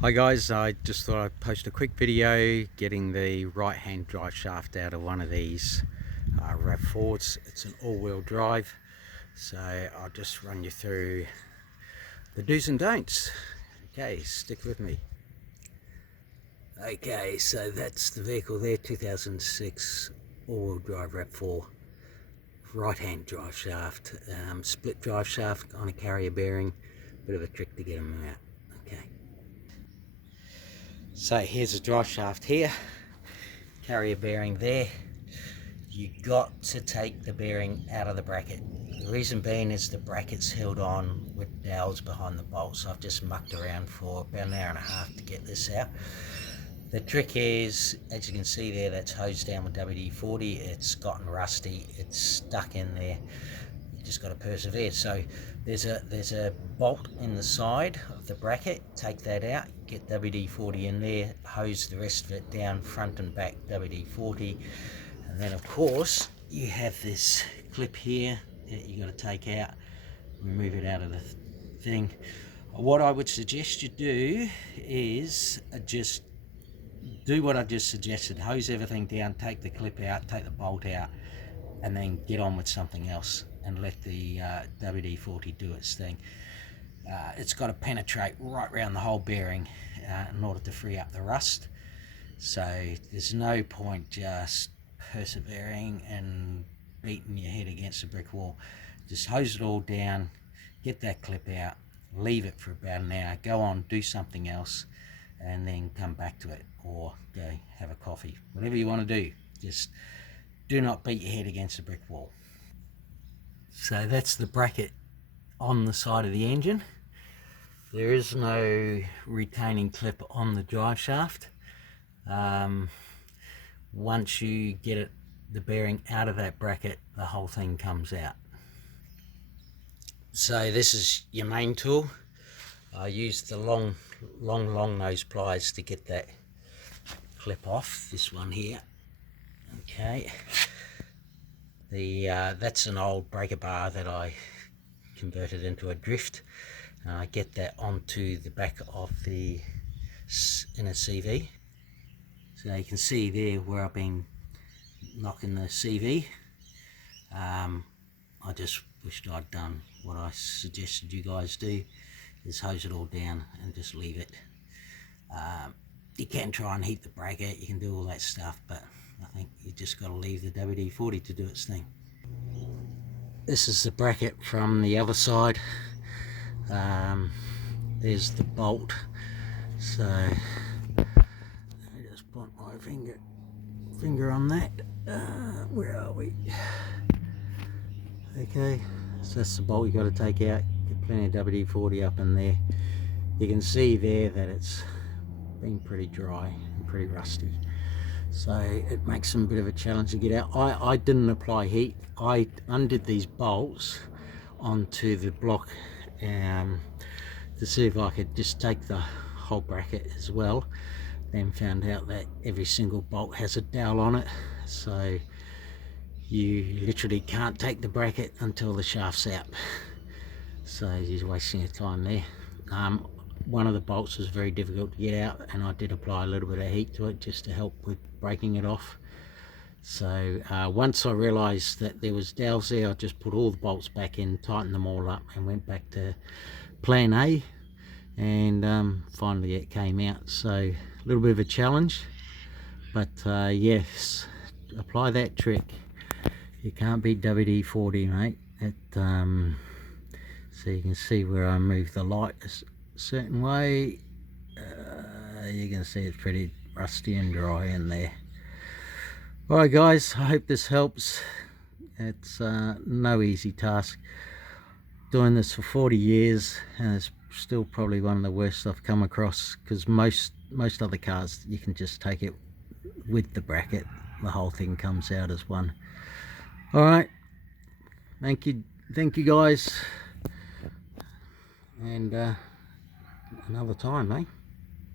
Hi guys, I just thought I'd post a quick video getting the right hand drive shaft out of one of these RAV4s. It's an all-wheel drive, so I'll just run you through the do's and don'ts. Okay, stick with me. Okay, so that's the vehicle there, 2006 all-wheel drive RAV4 right hand drive shaft, split drive shaft on a carrier bearing. Bit of a trick to get them out. Okay. So here's a drive shaft here, carrier bearing there. You got to take the bearing out of the bracket. The reason being is the bracket's held on with dowels behind the bolts. I've just mucked around for about an hour and a half to get this out. The trick is, as you can see there, that's hosed down with WD-40. It's gotten rusty, it's stuck in there. You just got to persevere. So there's a bolt in the side of the bracket. Take that out, get WD-40 in there, hose the rest of it down, front and back WD-40. And then of course you have this clip here that you got to take out, remove it out of the thing. What I would suggest you do is just do what I just suggested. Hose everything down, take the clip out, take the bolt out, and then get on with something else and let the WD-40 do its thing. It's got to penetrate right around the whole bearing in order to free up the rust. So there's no point just persevering and beating your head against a brick wall. Just hose it all down, get that clip out, leave it for about an hour, go on, do something else, and then come back to it, or go have a coffee. Whatever you want to do, just do not beat your head against a brick wall. So that's the bracket on the side of the engine. There is no retaining clip on the drive shaft. Once you get the bearing out of that bracket, the whole thing comes out. So this is your main tool. I used the long nose pliers to get that clip off, this one here. Okay, that's an old breaker bar that I converted into a drift. I get that onto the back of the inner CV. So you can see there where I've been knocking the CV. I just wished I'd done what I suggested you guys do, is hose it all down and just leave it. You can try and heat the bracket, you can do all that stuff, but I think you just got to leave the WD-40 to do its thing. This is the bracket from the other side. There's the bolt. So I just put my finger on that. Where are we? Okay, so that's the bolt you got to take out. Get plenty of WD-40 up in there. You can see there that it's been pretty dry and pretty rusty, so it makes them a bit of a challenge to get out. I didn't apply heat. I undid these bolts onto the block to see if I could just take the whole bracket as well. Then found out that every single bolt has a dowel on it, so you literally can't take the bracket until the shaft's out. So you're wasting your time there. One of the bolts was very difficult to get out, and I did apply a little bit of heat to it just to help with breaking it off. So once I realized that there was dowels there, I just put all the bolts back in, tightened them all up, and went back to plan A, and finally it came out. So a little bit of a challenge, but yes, apply that trick. You can't beat WD-40, mate. So you can see where I move the light a certain way. You can see it's pretty rusty and dry in there. Alright guys, I hope this helps. It's no easy task. Doing this for 40 years, and it's still probably one of the worst I've come across, because most other cars you can just take it with the bracket, the whole thing comes out as one. Alright, thank you guys, and another time, eh?